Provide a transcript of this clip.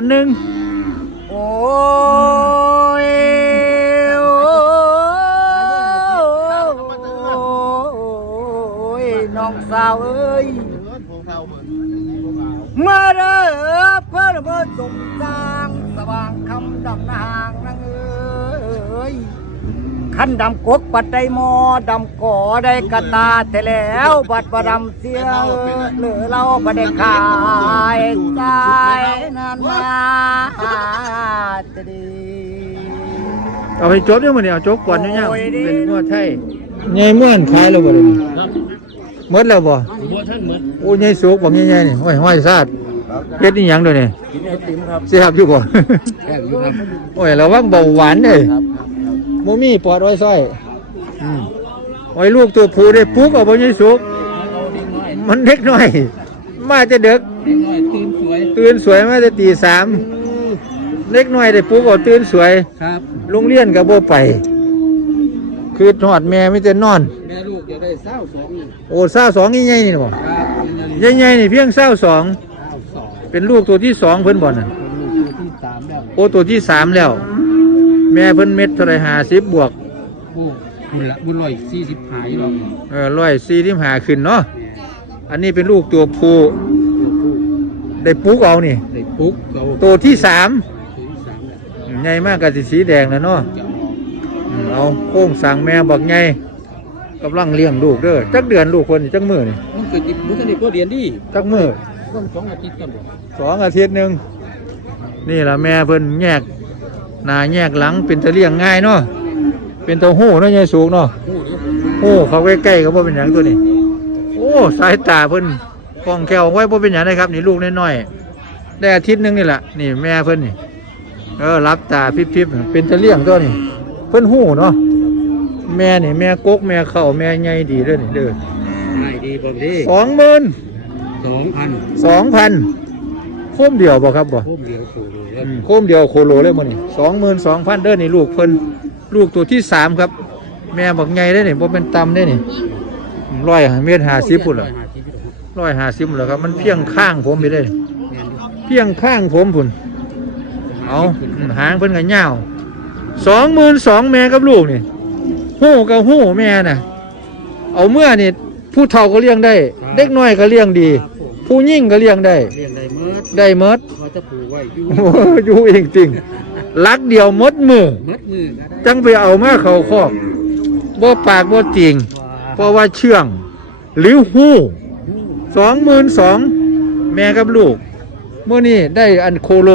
อนหนึ่งโอ้ยโอ้ยน้องสาวเอ้ยมาเด้อเพื่อนมาส่งสร้างสว่างคำดำนางนางเอ้ยขันดำกกปัดได้มอดำก่อได้กระตาแต่แล้ว บัดประดำเสียเหลือเราประเด็ขาย เอาไปจบเนี่ยมันเนี่ยเอาจบก่อนเนี่ยโอ้ยดิเป็นงวดไทยใหญ่ม่วนขายแล้วบ่เลยหมดแล้วบ่บัวท่านเหมือนโอ้ยใหญ่สุกบ่ใหญ่ๆนี่ห้อยห้อยซาดเฮ็ดนี่หยังด้วยนี่กินไอติมครับสิครับอยู่บ่ แค่อยู่ครับโอ้ยระวังเบาหวานเด้บ่มีปอดไว้ซ้อยอืมโอ้ยลูกตัวผู้ได้ปลุกเอาบ่ใหญ่สุกเอาเด็กน้อยมันเล็กน้อย มาแต่เด็กเด็กน้อยตื่นสวยตื่นสวยมาแต่ตีสาม เล็กน้อยได้ปลุกเอาตื่นสวยครับ โรงเรียนก็บ่ไป คือทอดแม่ไม่แต่นอน แม่ลูกจะได้เศร้าสองนี่โอ้เศร้าสองใหญ่ๆนี่บ่ครับเป็นยังไงใหญ่ๆนี่เพียงเศร้าสองเศร้าสองเป็นลูกตัวที่สองเพิ่นบ่น่ะเป็นลูกตัวที่สามแล้วโอ้ตัวที่สามแล้ว แม่เพิ่นเม็ดเท่าไหร่ห้าสิบบวกโอ้บุญละบุญลอยสี่สิบหายหรอกเออร้อยสี่ที่หาขึ้นเนาะอันนี้เป็นลูกตัวผู้ตัวผู้ได้ปลุกเอานี่ ได้ปุ๊กเขาตัวที่สามตัวที่สามแล้วอืม ใหญ่มากกับสีแดงแล้วเนาะจะออกอืมเอาโค้งสั่งแม่บอกไงกำลังเลี้ยงลูกเด้อจักเดือนลูกคนนี่จักมือนี่มันเกิดจิบมันก็ได้ก็เรียนดีจักมือต้องสองอาทิตย์กันบ่สองอาทิตย์หนึ่งนี่ละแม่เพิ่นแยกหน้าแยกหลังเป็นตะเลี้ยงง่ายเนาะเป็นตัวหู้เนาะยายสูงเนาะโอ้เดี๋ยวโอ้เขาใกล้ๆก็บ่เป็นหยังตัวนี้ โอ้สายตาเพิ่นคล่องแคล่วไว้บ่เป็นหยังนะครับ นี่ลูกน้อยๆได้อาทิตย์หนึงนี่แหละนี่แม่เพิ่นนี่ เออรับตาพริบๆเป็นตะเลี้ยงตัวนี้เพิ่นหู้เนาะแม่นี่แม่กกแม่เข้าแม่ใหญ่ดีเด้อนี่เด้อง่ายดีบ่ดีสองหมื่นสองพันสองพันโคมเดียวบ่ครับบ่พุ่มเดียวสูงเลยแล้วอืมโคมเดียวโคโลเลยมื้อนี้สองหมื่นสองพันเด้อนี่ลูกเพิ่นลูกตัวที่สามครับ แม่บอกใหญ่ได้อนี่บ่เป็นต่ำได้อนี่ร้อยเมตรห้าสิบพุ่นละห้าสิบร้อยห้าสิบพุ่นละครับมันเพียงข้างผมไปเลยแม่นอยู่เพียงข้างผมพุ่น เอาอืมหางเพิ่นก็ยาวสองหมื่นสองแม่กับลูกนี่หู้กับหู้แม่น่ะ เอาเมื่อนี่ผู้เฒ่าก็เลี้ยงได้ เด็กน้อยก็เลี้ยงดีครับผมผู้ยิ่งก็เลี้ยงได้เรียนได้เมื่อได้เมดเขาจะปลูกไว้อยู่โอ้อยู่เองจริงลักเดียวหมดมือเมื่อมือก็ได้จังไปเอามาเขาคอกบ่ปากบ่จริง เพราะว่าเชื่อง หรือหู้สองหมื่นสองแม่กับลูกเมื่อนี้ได้อันโคโล